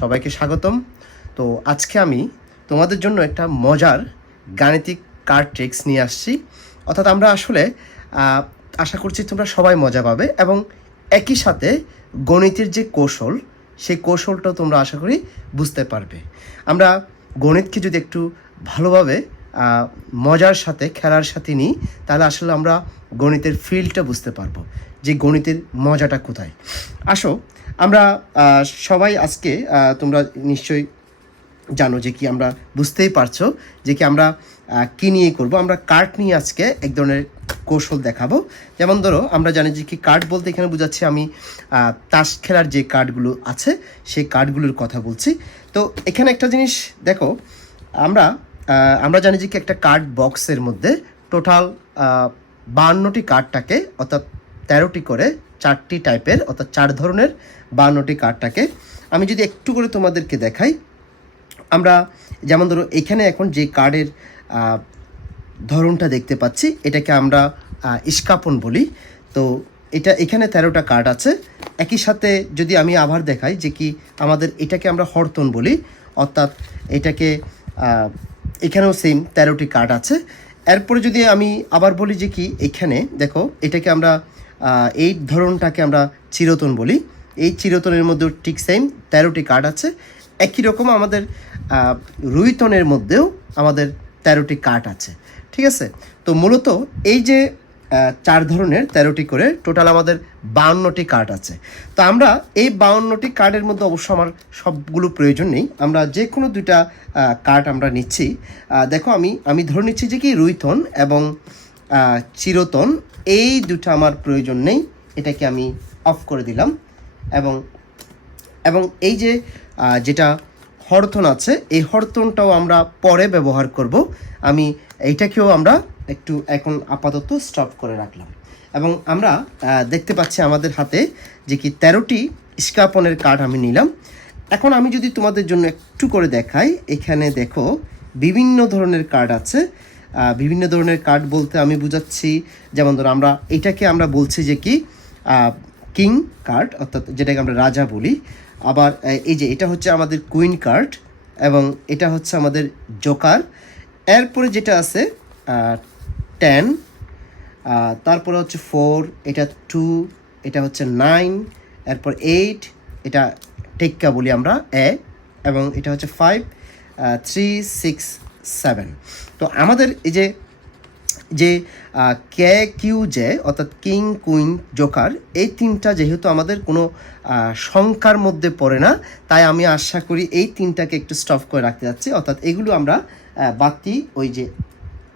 সবাইকে স্বাগতম। তো আজকে আমি তোমাদের জন্য একটা মজার গাণিতিক কার্ড ট্রিক্স নিয়ে আসছি। অর্থাৎ আমরা আসলে আশা করছি তোমরা সবাই মজা পাবে এবং একই সাথে গণিতের যে কৌশল সেই কৌশলটাও তোমরা আশা করি বুঝতে পারবে। আমরা গণিতকে যদি একটু ভালোভাবে মজার সাথে খেলার সাথে নিই তাহলে আসলে আমরা গণিতের ফিল্ডটা বুঝতে পারবো যে গণিতের মজাটা কোথায়। আসো আমরা সবাই আজকে তোমরা নিশ্চয়ই জানো যে কি আমরা বুঝতেই পারছো যে কি আমরা কী নিয়ে করব। আমরা কার্ড নিয়ে আজকে এক ধরনের কৌশল দেখাবো। যেমন ধরো আমরা জানি যে কি কার্ড বলতে এখানে বোঝাচ্ছি আমি তাস খেলার যে কার্ডগুলো আছে সেই কার্ডগুলোর কথা বলছি। তো এখানে একটা জিনিস দেখো, আমরা জানি যে কি একটা কার্ড বক্সের মধ্যে টোটাল 52টি কার্ডটাকে অর্থাৎ 13টি করে 4টি টাইপের অর্থাৎ 4 ধরনের 52টি কার্ডটাকে আমি যদি একটু করে তোমাদেরকে দেখাই, আমরা যেমন ধরো এখানে এখন যে কার্ডের ধরনটা দেখতে পাচ্ছি এটাকে আমরা ইস্কাপন বলি। তো এখানে 13টা কার্ড আছে। একই সাথে যদি আমি আবার দেখাই যে কি আমাদের এটাকে আমরা হরতন বলি, অর্থাৎ এটাকে এখানেও সেম 13টি কার্ড আছে। এরপরে যদি আমি আবার বলি যে কি এখানে দেখো এটাকে আমরা এই ধরনটাকে আমরা চিরতন বলি। এই চিরতনের মধ্যেও ঠিক সেম 13টি কার্ড আছে। একই রকম আমাদের রুইতনের মধ্যেও আমাদের 13টি কার্ড আছে, ঠিক আছে। তো মূলত এই যে 4 ধরনের 13টি করে টোটাল আমাদের 52টি কার্ড আছে। তো আমরা এই 52টি কার্ডের মধ্যে অবশ্য আমার সবগুলো প্রয়োজন নেই, আমরা যে কোনো দুইটা কার্ড আমরা নিচ্ছি। দেখো আমি ধরে নিচ্ছি যে কি রুইতন এবং চিরতন এই দুটো আমার প্রয়োজন নেই, এটাকে আমি অফ করে দিলাম। এবং এই যে যেটা হরতন আছে এই হরতনটাও আমরা পরে ব্যবহার করব। আমি এইটাকেও আমরা একটু এখন আপাতত স্টপ করে রাখলাম। এবং আমরা দেখতে পাচ্ছি আমাদের হাতে যে কি 13টি ইস্কাপনের কার্ড আমি নিলাম। এখন আমি যদি তোমাদের জন্য একটু করে দেখাই, এখানে দেখো বিভিন্ন ধরনের কার্ড আছে। বিভিন্ন ধরনের কার্ড বলতে আমি বুঝাচ্ছি, যেমন ধরো এটাকে আমরা বলছি যে কি কিং কার্ড, অর্থাৎ যেটাকে আমরা রাজা বলি। আবার এই যে এটা হচ্ছে আমাদের কুইন কার্ড এবং এটা হচ্ছে আমাদের জোকার। এরপরে যেটা আছে 10, তারপরে হচ্ছে 4, এটা 2, এটা হচ্ছে 9, এরপর 8, এটা টেক্কা বলি আমরা এবং এটা হচ্ছে 5, 3, 6, 7। তো আমাদের এই যে কে কিউ জে অর্থাৎ কিং কুইন জোকার এই তিনটা যেহেতু আমাদের কোনো সংখ্যার মধ্যে পড়ে না, তাই আমি আশা করি এই তিনটাকে একটু স্টপ করে রাখতে যাচ্ছি। অর্থাৎ এগুলো আমরা বাতি ওই যে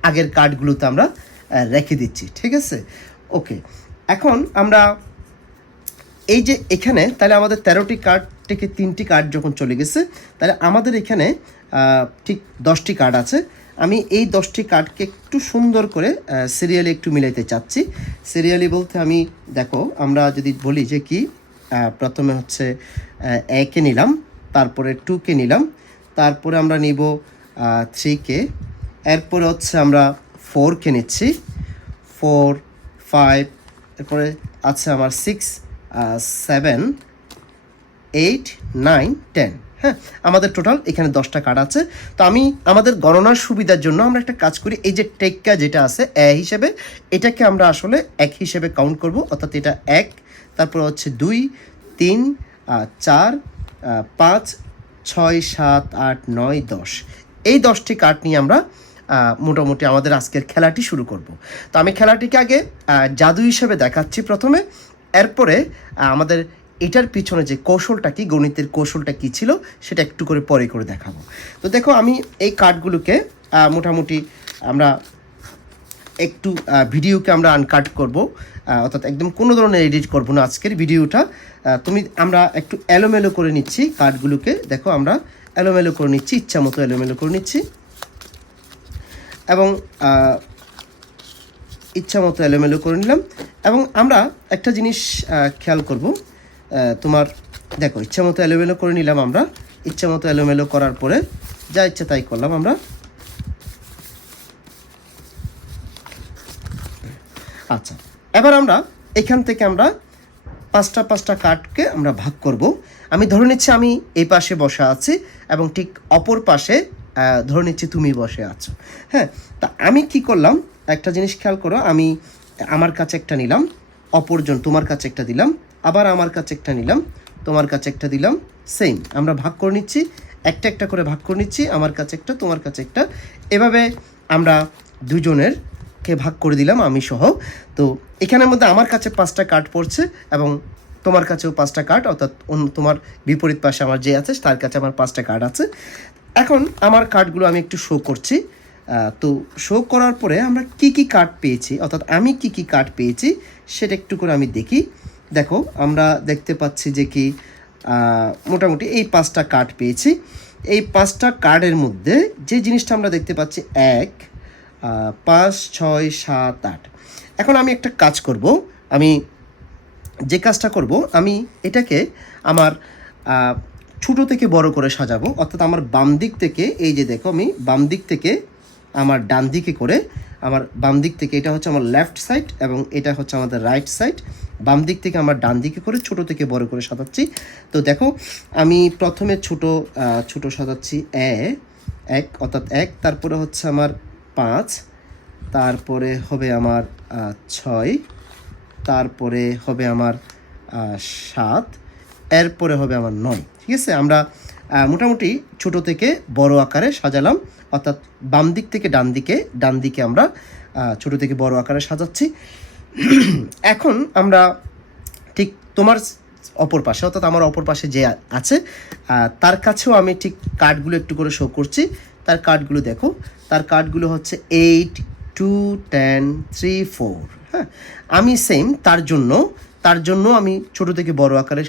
আগের কার্ডগুলোতে আমরা রেখে দিচ্ছি, ঠিক আছে। ওকে, এখন আমরা এই যে এখানে তাহলে আমাদের 13টি কার্ড থেকে 3টি কার্ড যখন চলে গেছে, তাহলে আমাদের এখানে ঠিক 10টি কার্ড আছে। আমি এই 10টি কার্ডকে একটু সুন্দর করে সিরিয়ালি একটু মিলাইতে চাচ্ছি। সিরিয়ালি বলতে আমি দেখো আমরা যদি বলি যে কি প্রথমে হচ্ছে 1কে নিলাম, তারপরে 2কে নিলাম, তারপরে আমরা নিব 3কে, এরপরে হচ্ছে আমরা 4কে নিচ্ছি, 4, 5, এরপরে আছে আমার 6, 7, 8, 9, 10। হ্যাঁ, আমাদের টোটাল এখানে 10টা কার্ড আছে। তো আমি আমাদের গণনার সুবিধার জন্য আমরা একটা কাজ করি, এই যে টেক্কা যেটা আছে হিসেবে এটাকে আমরা আসলে 1 হিসেবে কাউন্ট করব, অর্থাৎ এটা 1, তারপর হচ্ছে 2, 3, 4, 5, 6, 7, 8, 9, 10। এই 10টি কার্ড নিয়ে আমরা মোটামুটি আমাদের আজকের খেলাটি শুরু করব। তো আমি খেলাটিকে আগে জাদু হিসেবে দেখাচ্ছি প্রথমে, এরপরে আমাদের এটার পিছনে যে কৌশলটা কি, গণিতের কৌশলটা কি ছিল সেটা একটু করে পরে করে দেখাবো। তো দেখো আমি এই কার্ডগুলোকে মোটামুটি আমরা একটু ভিডিওকে আমরা আনকাট করব, অর্থাৎ একদম কোনো ধরনের এডিট করব না আজকের ভিডিওটা। আমরা একটু এলোমেলো করে নিচ্ছি কার্ডগুলোকে। দেখো আমরা এলোমেলো করে নিচ্ছি, ইচ্ছা মতো এলোমেলো করে নিচ্ছি এবং ইচ্ছা মতো এলোমেলো করে নিলাম। এবং আমরা একটা জিনিস খেয়াল করব, তোমার দেখো ইচ্ছা মতো এলোমেলো করে নিলাম। আমরা ইচ্ছা মতো এলোমেলো করার পরে যা ইচ্ছা তাই করলাম আমরা। আচ্ছা, এবার আমরা এখান থেকে আমরা 5টা কার্ডকে আমরা ভাগ করব। আমি ধরে নিচ্ছি আমি এই পাশে বসা আছি এবং ঠিক অপর পাশে ধরে নিচ্ছি তুমি বসে আছো। হ্যাঁ, তা আমি কি করলাম, একটা জিনিস খেয়াল করো, আমি আমার কাছে একটা নিলাম, অপরজন তোমার কাছে একটা দিলাম, আবার আমার কাছে একটা নিলাম, তোমার কাছে একটা দিলাম, সেম আমরা ভাগ করে নিচ্ছি, একটা একটা করে ভাগ করে নিচ্ছি, আমার কাছে একটা তোমার কাছে একটা, এভাবে আমরা দুজনের কে ভাগ করে দিলাম আমি সহ। তো এখানের মধ্যে আমার কাছে 5টা কার্ড পড়ছে এবং তোমার কাছেও 5টা কার্ড, অর্থাৎ তোমার বিপরীত পাশে আমার যে আছে তার কাছে আমার 5টা কার্ড আছে। এখন আমার কার্ডগুলো আমি একটু শো করছি। তো শো করার পরে আমরা কি কি কার্ড পেয়েছি, অর্থাৎ আমি কি কি কার্ড পেয়েছি সেটা একটু করে আমি দেখি। দেখো আমরা দেখতে পাচ্ছি যে কি মোটামুটি এই 5টা কার্ড পেয়েছি। এই 5টা কার্ডের মধ্যে যে জিনিসটা আমরা দেখতে পাচ্ছি 1, 5, 6, 7, 8। এখন আমি একটা কাজ করব, আমি যে কাজটা করব, আমি এটাকে আমার ছোটো থেকে বড় করে সাজাবো, অর্থাৎ আমার বাম দিক থেকে, এই যে দেখো আমি বাম দিক থেকে আমার ডান দিকে করে, আমার বাম দিক থেকে এটা হচ্ছে আমার লেফট সাইড এবং এটা হচ্ছে আমাদের রাইট সাইড, বাম দিক থেকে আমার ডান দিকে করে ছোটো থেকে বড় করে সাজাচ্ছি। তো দেখো আমি প্রথমে ছোটো সাজাচ্ছি 1, অর্থাৎ 1, তারপরে হচ্ছে আমার 5, তারপরে হবে আমার 6, তারপরে হবে আমার 7, এরপরে হবে আমার 9। ঠিক আছে, আমরা মোটামুটি ছোট থেকে বড় আকারে সাজালাম, অর্থাৎ বাম দিক থেকে ডান দিকে আমরা ছোট থেকে বড় আকারে সাজাচ্ছি। এখন আমরা ঠিক তোমার অপর পাশে, অর্থাৎ আমার অপর পাশে যে আছে তার কাছেও আমি ঠিক কার্ডগুলো একটু করে শো করছি। তার কার্ডগুলো দেখো, তার কার্ডগুলো হচ্ছে 8, 2, 10, 3, 4। হ্যাঁ, আমি সেম তার জন্য আমি ছোট থেকে বড় আকারে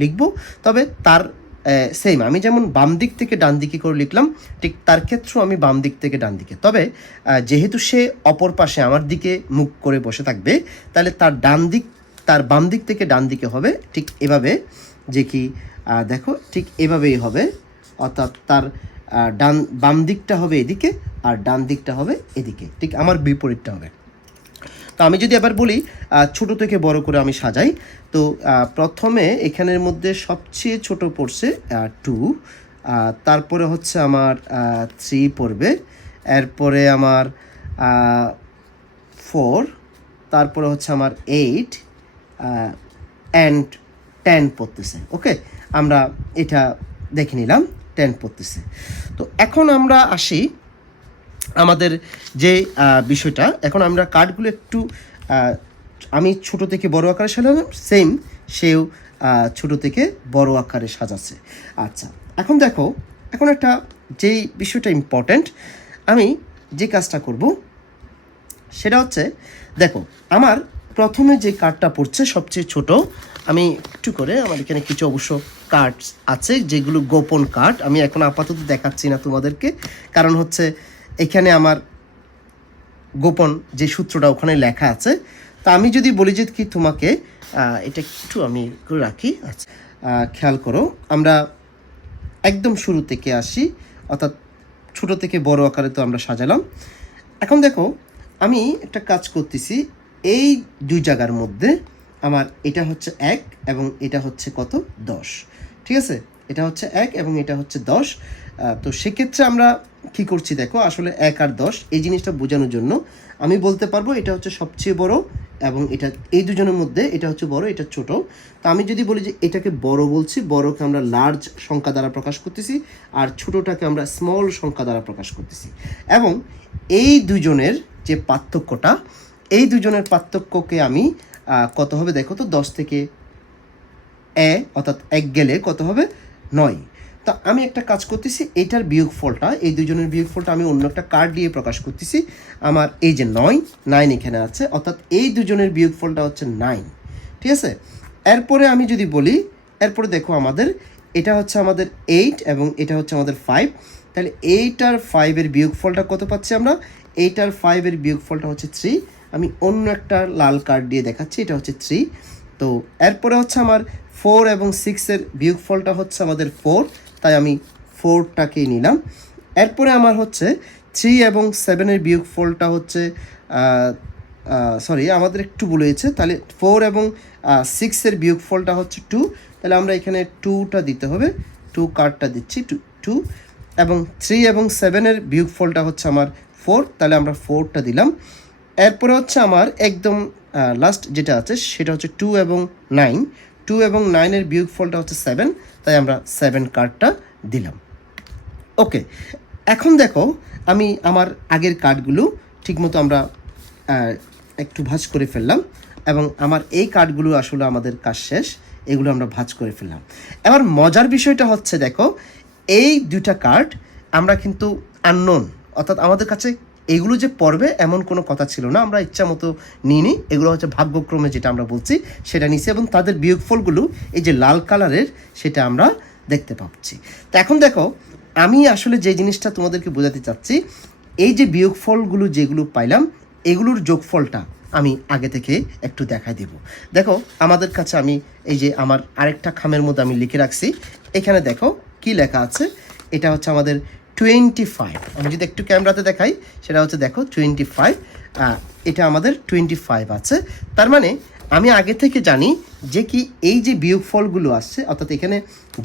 লিখব, তবে তার সেম আমি যেমন বাম দিক থেকে ডান দিকে করে লিখলাম, ঠিক তার ক্ষেত্রেও আমি বাম দিক থেকে ডান দিকে, তবে যেহেতু সে অপর পাশে আমার দিকে মুখ করে বসে থাকবে, তাহলে তার বাম দিক থেকে ডান দিকে হবে ঠিক এভাবে, যে কি দেখো ঠিক এভাবেই হবে, অর্থাৎ তার বাম দিকটা হবে এদিকে আর ডান দিকটা হবে এদিকে, ঠিক আমার বিপরীতটা হবে। তো আমি যদি আবার বলি ছোট থেকে বড় করে আমি সাজাই, তো প্রথমে এখানের মধ্যে সবচেয়ে ছোট পড়ছে 2, তারপরে হচ্ছে আমার 3 পড়বে, এরপরে আমার 4, তারপরে হচ্ছে আমার 8 অ্যান্ড 10 পড়তেছে। ওকে, আমরা এটা দেখে নিলাম 10 পড়তেছে। তো এখন আমরা আসি আমাদের যে বিষয়টা, এখন আমরা কার্ডগুলো একটু আমি ছোট থেকে বড় আকারে সাজালাম, সেম সেও ছোট থেকে বড় আকারে সাজাচ্ছে। আচ্ছা, এখন দেখো, এখন একটা যেই বিষয়টা ইম্পর্ট্যান্ট, আমি যে কাজটা করব সেটা হচ্ছে, দেখো আমার প্রথমে যে কার্ডটা পড়ছে সবচেয়ে ছোট, আমি একটু করে, আমার এখানে কিছু অবশ্য কার্ড আছে যেগুলো গোপন কার্ড, আমি এখন আপাতত দেখাচ্ছি না তোমাদেরকে, কারণ হচ্ছে এখানে আমার গোপন যে সূত্রটা ওখানে লেখা আছে। তা আমি যদি বলি যে কি তোমাকে এটা একটু আমি করে রাখি। আচ্ছা, খেয়াল করো, আমরা একদম শুরু থেকে আসি, অর্থাৎ ছোট থেকে বড় আকারে তো আমরা সাজালাম। এখন দেখো আমি একটা কাজ করতেছি, এই দুই জায়গার মধ্যে আমার এটা হচ্ছে 1 এবং এটা হচ্ছে কত 10। ঠিক আছে, এটা হচ্ছে 1 এবং এটা হচ্ছে 10। তো সেক্ষেত্রে আমরা কি করছি দেখো, আসলে 1 আর 10 এই জিনিসটা বোঝানোর জন্য আমি বলতে পারবো এটা হচ্ছে সবচেয়ে বড় এবং এটা এই দুজনের মধ্যে এটা হচ্ছে বড়, এটা ছোট। তো আমি যদি বলি যে এটাকে বড় বলছি, বড়কে আমরা লার্জ সংখ্যা দ্বারা প্রকাশ করতেছি, আর ছোটোটাকে আমরা স্মল সংখ্যা দ্বারা প্রকাশ করতেছি। এবং এই দুজনের যে পার্থক্যটা, এই দুজনের পার্থক্যকে আমি কত হবে দেখো তো, 10 থেকে অর্থাৎ 1 গেলে কত হবে 9। তো আমি একটা কাজ করতেছি, এটার বিয়োগফলটা, এই দুজনের বিয়োগফলটা আমি অন্য একটা কার্ড দিয়ে প্রকাশ করতেছি। আমার এই যে 9 এখানে আছে, অর্থাৎ এই দুজনের বিয়োগফলটা হচ্ছে 9। ঠিক আছে, এরপরে আমি যদি বলি, এরপরে দেখো আমাদের এটা হচ্ছে আমাদের 8 এবং এটা হচ্ছে আমাদের 5, তাহলে 8 আর 5-এর বিয়োগফলটা কত পাচ্ছি আমরা, 8 আর 5-এর বিয়োগফলটা হচ্ছে 3। আমি অন্য একটা লাল কার্ড দিয়ে দেখাচ্ছি, এটা হচ্ছে 3। তো এরপরে হচ্ছে আমার 4 এবং 6-এর বিয়োগফলটা হচ্ছে আমাদের 4, তাই আমি 4টাকেই নিলাম। এরপরে আমার হচ্ছে 3 এবং 7-এর বিয়োগফলটা হচ্ছে সরি আমাদের একটু ভুল হয়েছে, তাহলে 4 এবং 6-এর বিয়োগফলটা হচ্ছে 2, তাহলে আমরা এখানে 2টা দিতে হবে, 2 কার্ডটা দিচ্ছি 2, এবং 3 এবং 7-এর বিয়োগফলটা হচ্ছে আমার 4, তাহলে আমরা 4টা দিলাম। এরপরে হচ্ছে আমার একদম লাস্ট যেটা আছে সেটা হচ্ছে 2 এবং 9, 2 এবং 9-এর বিয়োগফলটা হচ্ছে 7, তাই আমরা 7 কার্ডটা দিলাম। ওকে, এখন দেখো আমি আমার আগের কার্ডগুলো ঠিকমতো আমরা একটু ভাঁজ করে ফেললাম, এবং আমার এই কার্ডগুলো আসলে আমাদের কাজ শেষ, এগুলো আমরা ভাঁজ করে ফেললাম। এবার মজার বিষয়টা হচ্ছে দেখো, এই দুইটা কার্ড আমরা কিন্তু আননোন, অর্থাৎ আমাদের কাছে এগুলো যে পড়বে এমন কোনো কথা ছিল না, আমরা ইচ্ছা মতো নিইনি, এগুলো হচ্ছে ভাগ্যক্রমে যেটা আমরা বলছি সেটা নিছি, এবং তাদের বিয়োগফলগুলো এই যে লাল কালারের সেটা আমরা দেখতে পাচ্ছি। তো এখন দেখো আমি আসলে যে জিনিসটা তোমাদেরকে বোঝাতে চাচ্ছি, এই যে বিয়োগফলগুলো যেগুলো পাইলাম এগুলোর যোগফলটা আমি আগে থেকে একটু দেখাই দেব। দেখো আমাদের কাছে আমি এই যে আমার আরেকটা খামের মধ্যে আমি লিখে রাখছি, এখানে দেখো কি লেখা আছে, এটা হচ্ছে আমাদের 25। আমি যদি একটু ক্যামেরাতে দেখাই সেটা হচ্ছে দেখো 25, এটা আমাদের 25 আছে। তার মানে আমি আগে থেকে জানি যে কি এই যে বিয়োগফলগুলো আসছে, অর্থাৎ এখানে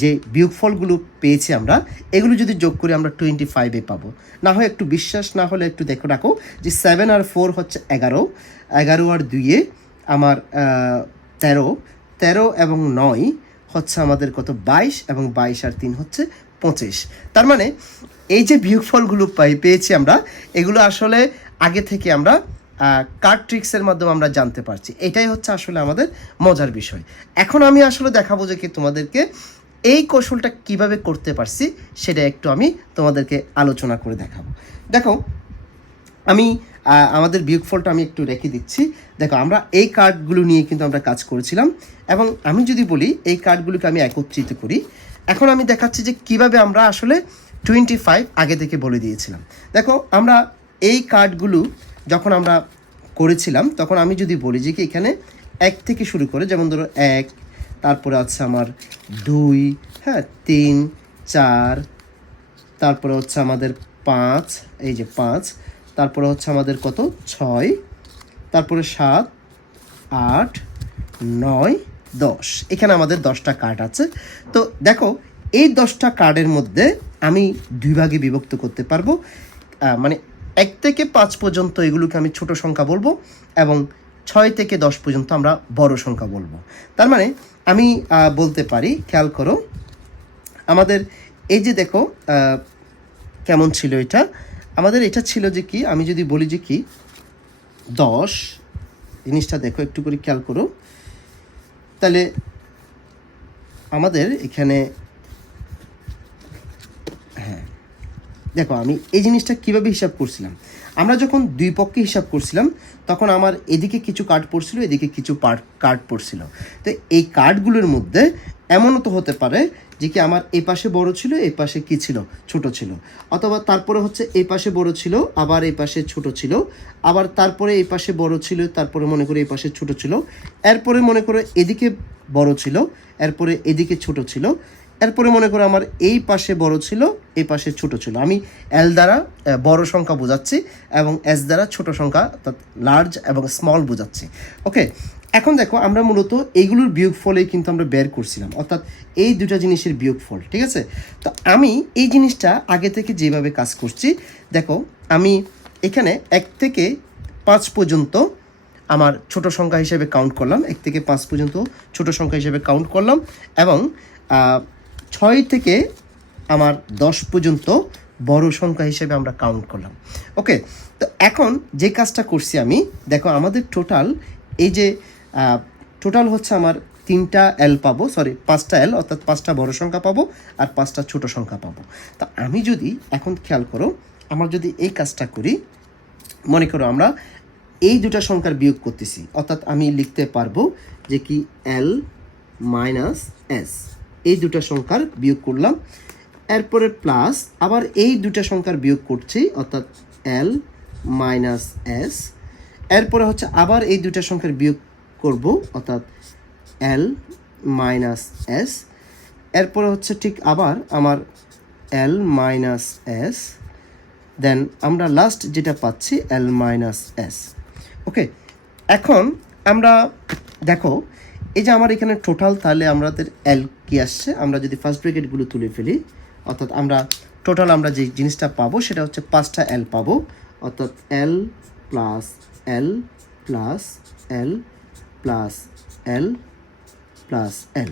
যে বিয়োগফলগুলো পেয়েছি আমরা, এগুলো যদি যোগ করে আমরা 25-এ পাবো। না হয় একটু বিশ্বাস না হলে একটু দেখো রাখো যে 7 আর 4 হচ্ছে 11, 11 আর 2-এ আমার 13, 13 এবং 9 হচ্ছে আমাদের কত 22, এবং 22 আর 3 হচ্ছে 25। তার মানে এই যে বিয়োগফলগুলো পেয়েছি আমরা, এগুলো আসলে আগে থেকে আমরা কার্ড ট্রিক্সের মাধ্যমে আমরা জানতে পারছি। এটাই হচ্ছে আসলে আমাদের মজার বিষয়। এখন আমি আসলে দেখাবো যে কি তোমাদেরকে এই কৌশলটা কিভাবে করতে পারছি সেটা একটু আমি তোমাদেরকে আলোচনা করে দেখাবো। দেখো আমি আমাদের বিয়োগফলটা আমি একটু রেখে দিচ্ছি। দেখো আমরা এই কার্ডগুলো নিয়ে কিন্তু আমরা কাজ করেছিলাম, এবং আমি যদি বলি এই কার্ডগুলোকে আমি একত্রিত করি, এখন আমি দেখাচ্ছি যে কিভাবে আমরা আসলে 25 আগে থেকে বলে দিয়েছিলাম। দেখো আমরা এই কার্ডগুলো যখন আমরা করেছিলাম তখন আমি যদি বলি যে কি এখানে 1 থেকে শুরু করে, যেমন ধরো 1, তারপরে আছে আমার 2, হ্যাঁ 3, 4, তারপরে হচ্ছে আমাদের 5, এই যে 5, তারপরে হচ্ছে আমাদের কত 6, তারপরে 7, 8, 9, 10, এখানে আমাদের 10টা কার্ড আছে। তো দেখো এই 10টা কার্ডের মধ্যে আমি 2 ভাগে বিভক্ত করতে পারবো, মানে 1 থেকে 5 পর্যন্ত এগুলোকে আমি ছোট সংখ্যা বলবো, এবং 6 থেকে 10 পর্যন্ত আমরা বড় সংখ্যা বলবো। তার মানে আমি বলতে পারি, খেয়াল করো আমাদের এই যে দেখো কেমন ছিল এটা, আমাদের এটা ছিল যে কি, আমি যদি বলি যে কি 10, জিনিসটা দেখো একটু করে খেয়াল করো, তাহলে আমাদের এখানে হ্যাঁ দেখো আমি এই জিনিসটা কীভাবে হিসাব করছিলাম, আমরা যখন দুই পক্ষে হিসাব করছিলাম তখন আমার এদিকে কিছু কার্ড পড়ছিল, এদিকে কিছু কার্ড পড়ছিল। তো এই কার্ডগুলোর মধ্যে এমনও তো হতে পারে যে কি আমার এই পাশে বড় ছিল, এই পাশে কি ছিল ছোট ছিল, অথবা তারপরে হচ্ছে এই পাশে বড় ছিল, আবার এই পাশে ছোট ছিল, আবার তারপরে এই পাশে বড় ছিল, তারপরে মনে করে এই পাশে ছোট ছিল, এরপরে মনে করো এদিকে বড় ছিল, এরপরে এদিকে ছোট ছিল, এরপরে মনে করো আমার এই পাশে বড় ছিল, এই পাশে ছোট ছিল। আমি এল দ্বারা বড় সংখ্যা বোঝাচ্ছি এবং এস দ্বারা ছোট সংখ্যা অর্থাৎ লার্জ এবং স্মল বোঝাচ্ছি। ওকে, এখন দেখো আমরা মূলত এইগুলোর বিয়োগফলেই কিন্তু আমরা বের করছিলাম, অর্থাৎ এই দুটা জিনিসের বিয়োগফল, ঠিক আছে। তো আমি এই জিনিসটা আগে থেকে যেভাবে কাজ করছি, দেখো আমি এখানে 1 থেকে 5 পর্যন্ত আমার ছোট সংখ্যা হিসেবে কাউন্ট করলাম, 1 থেকে 5 পর্যন্ত ছোট সংখ্যা হিসেবে কাউন্ট করলাম, এবং 6 থেকে আমার 10 পর্যন্ত বড় সংখ্যা হিসেবে আমরা কাউন্ট করলাম। ওকে, তো এখন যে কাজটা করছি আমি, দেখো আমাদের টোটাল এই যে টোটাল হচ্ছে আমার 3টা এল পাবো, সরি 5টা এল, অর্থাৎ 5টা বড় সংখ্যা পাবো আর 5টা ছোট সংখ্যা পাবো। তা আমি যদি এখন খেয়াল করো, আমরা যদি এই কাজটা করি, মনে করো আমরা এই দুটা সংখ্যার বিয়োগ করতেছি, অর্থাৎ আমি লিখতে পারবো যে কি এল মাইনাস এস, এই দুটা সংখ্যার বিয়োগ করলাম, এরপরে প্লাস আবার এই দুটা সংখ্যার বিয়োগ করছি, অর্থাৎ এল মাইনাস এস, এরপরে হচ্ছে আবার এই দুটা সংখ্যার বিয়োগ করব, অর্থাৎ এল মাইনাস এস, এরপরে হচ্ছে ঠিক আবার আমার এল মাইনাস এস, দেন আমরা লাস্ট যেটা পাচ্ছি এল মাইনাস এস। ওকে, এখন আমরা দেখো এই যে আমার এখানে টোটাল, তাহলে আমাদের এল কি আসছে, আমরা যদি ফার্স্ট ব্র্যাকেটগুলো তুলে ফেলি, অর্থাৎ আমরা টোটাল আমরা যে জিনিসটা পাবো সেটা হচ্ছে 5টা এল পাবো, অর্থাৎ এল plus L plus L plus L plus L.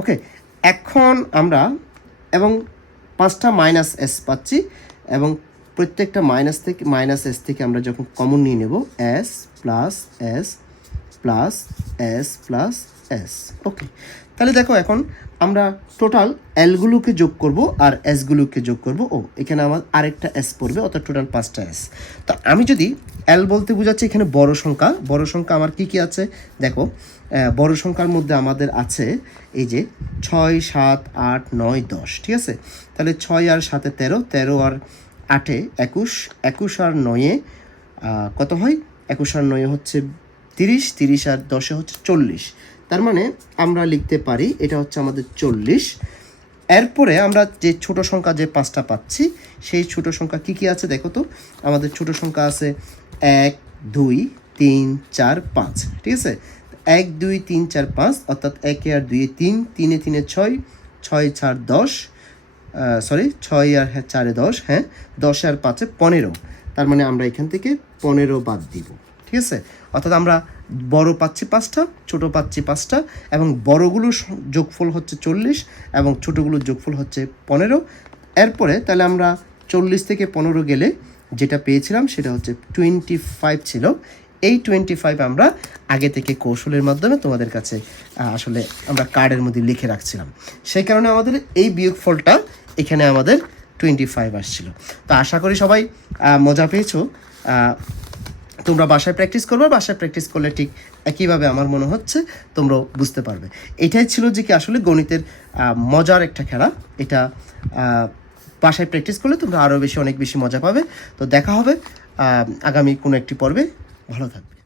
ওকে, এখন আমরা এবং 5টা মাইনাস এস পাচ্ছি, এবং প্রত্যেকটা মাইনাস এস থেকে আমরা যখন কমন নিয়ে নেব S plus S plus S plus S. Okay, তাহলে দেখো এখন আমরা টোটাল এলগুলোকে যোগ করব আর এসগুলোকে যোগ করব। এখানে আমার আরেকটা এস পড়বে, অর্থাৎ টোটাল 5টা এস। তো আমি যদি এল বলতে বোঝাচ্ছি এখানে বড় সংখ্যা আমার কি কি আছে দেখো। বড় সংখ্যার মধ্যে আমাদের আছে এই যে 6, 7, 8, 9, 10, ঠিক আছে। তাহলে 6 আর 7 13, 13 আর 8 21, 21 আর 9 কত হয়, 21 আর 9 হচ্ছে 30, 30 আর 10 হচ্ছে 40। তার মানে আমরা লিখতে পারি এটা হচ্ছে আমাদের 40। এরপরে আমরা যে ছোট সংখ্যা যে 5টা পাচ্ছি, সেই ছোট সংখ্যা কি কি আছে দেখো তো। আমাদের ছোট সংখ্যা আছে 1, 2, 3, 4, 5, ঠিক আছে। 1, 2, 3, 4, 5, অর্থাৎ 1 আর 2 3, 3 3 6, 6 4 10, 6 আর 4 10, হ্যাঁ 10 আর 5 15। তার মানে আমরা এখান থেকে 15 বাদ দিব, ঠিক আছে। অর্থাৎ আমরা বড় পাচ্ছি 5টা, ছোট পাচ্ছি 5টা, এবং বড়গুলোর যোগফল হচ্ছে 40 এবং ছোটোগুলোর যোগফল হচ্ছে 15। এরপরে তাহলে আমরা 40 থেকে 15 গেলে যেটা পেয়েছিলাম সেটা হচ্ছে 25 ছিল। এই 25 আমরা আগে থেকে কৌশলের মাধ্যমে তোমাদের কাছে আসলে আমরা কার্ডের মধ্যে লিখে রাখছিলাম, সেই কারণে আমাদের এই বিয়োগফলটা এখানে আমাদের 25 আসছিল। তো আশা করি সবাই মজা পেয়েছো। তোমরা বাসায় প্র্যাকটিস করবে, বাসায় প্র্যাকটিস করলে ঠিক একইভাবে আমার মনে হচ্ছে তোমরাও বুঝতে পারবে। এটাই ছিল যে কি আসলে গণিতের মজার একটা খেলা। এটা বাসায় প্র্যাকটিস করলে তোমরা আরও অনেক বেশি মজা পাবে। তো দেখা হবে আগামী কোনো একটি পর্বে। ভালো থাকবে।